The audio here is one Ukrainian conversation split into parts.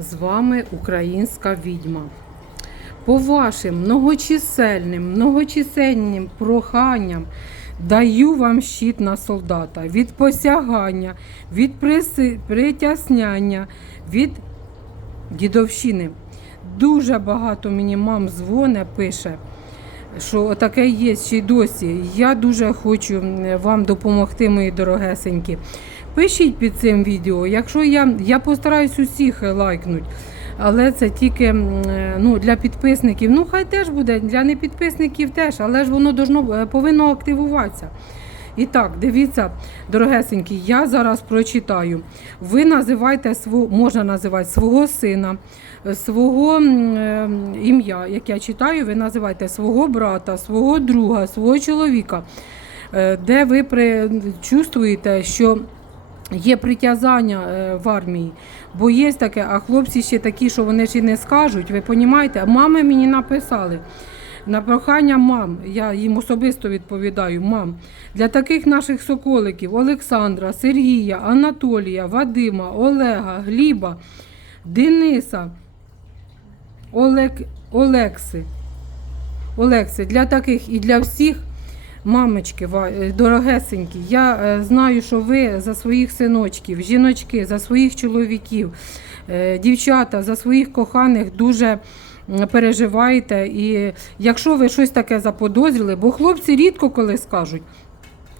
З вами українська відьма. По вашим многочисельним, многочисельним проханням даю вам щит на солдата від посягання, від притясняння, від дідовщини. Дуже багато мені мам дзвоне, пише, що таке є ще й досі. Я дуже хочу вам допомогти, мої дорогесенькі. Пишіть під цим відео. Якщо я, я постараюсь усіх лайкнути, Але це тільки ну, для підписників. Ну, хай теж буде, для непідписників теж, але ж воно должно, е, повинно активуватися. І так, дивіться, дорогесенькі, я зараз прочитаю. Ви називайте свого, можна називати свого сина, свого е, ім'я, як я читаю, ви називайте свого брата, свого друга, свого чоловіка, е, де ви при, чувствуєте, що є притязання е, в армії. Бо є таке, а хлопці ще такі, що вони і не скажуть, ви розумієте? Мами мені написали. На прохання мам, я їм особисто відповідаю, мам, для таких наших соколиків Олександра, Сергія, Анатолія, Вадима, Олега, Гліба, Дениса, Олег, Олекси. Олекси, для таких і для всіх, мамочки, е, дорогесенькі, я е, знаю, що ви за своїх синочків, жіночки, за своїх чоловіків, е, дівчата, за своїх коханих дуже переживаєте. І якщо ви щось таке заподозрили, бо хлопці рідко коли скажуть,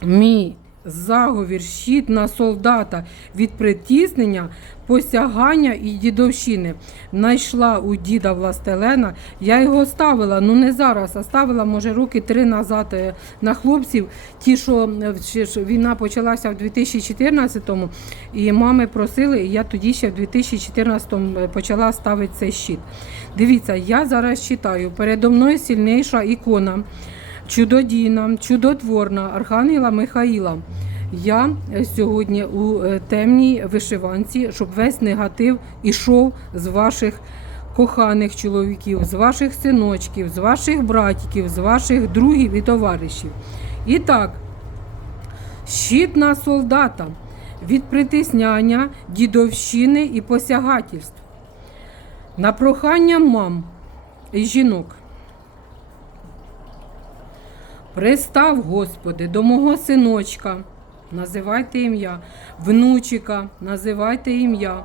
мій заговір, щит на солдата від притіснення, посягання і дідовщини. Найшла у діда Властелена. Я його ставила, ну не зараз, а ставила, може, роки три назад е, на хлопців. Ті, що е, війна почалася в 2014-му, і мами просили, і я тоді ще в 2014-му почала ставити цей щит. Дивіться, я зараз читаю. Передо мною сильніша ікона чудодійна, чудотворна Архангела Михаїла. Я е, сьогодні у е, темній вишиванці, щоб весь негатив ішов з ваших коханих чоловіків, з ваших синочків, з ваших братиків, з ваших другів і товаришів. І так, щит на солдата від притисняння, дідовщини і посягательств. На прохання мам і жінок. Пристав, Господи, до мого синочка, називайте ім'я, внучика, називайте ім'я,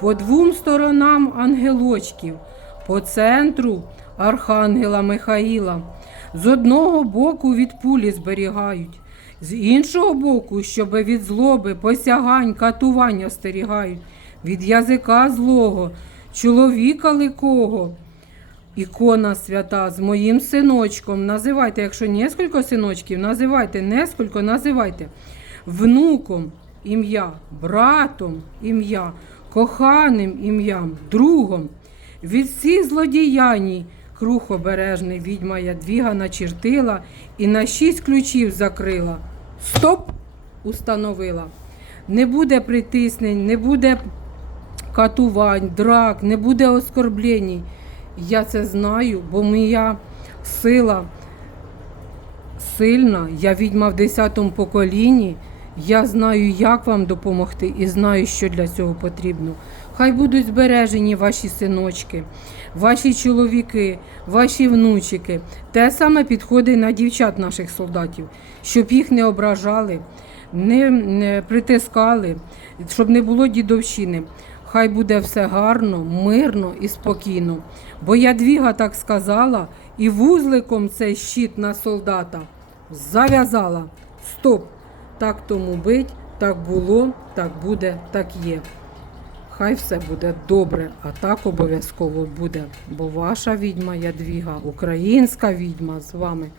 по двом сторонам ангелочків, по центру Архангела Михаїла. З одного боку від пулі зберігають, з іншого боку, щоб від злоби, посягань, катування остерігають, від язика злого, чоловіка ликого. Ікона свята з моїм синочком. Називайте, якщо несколько синочків, називайте, несколько, називайте. Внуком ім'я, братом ім'я, коханим ім'ям, другом. Від всіх злодіяній круг обережний відьма ядвіга начертила і на шість ключів закрила. Стоп! установила. Не буде притиснень, не буде катувань, драк, не буде оскорблень. Я це знаю, бо моя сила сильна, я відьма в 10 поколінні. Я знаю, як вам допомогти, і знаю, що для цього потрібно. Хай будуть збережені ваші синочки, ваші чоловіки, ваші внучики. Те саме підходить на дівчат наших солдатів, щоб їх не ображали, не, притискали, щоб не було дідовщини. Хай буде все гарно, мирно і спокійно. Бо ядвіга так сказала, і вузликом цей щит на солдата зав'язала. Стоп! Так тому бить, так було, так буде, так є. Хай все буде добре, а так обов'язково буде. Бо ваша відьма Ядвіга, українська відьма з вами.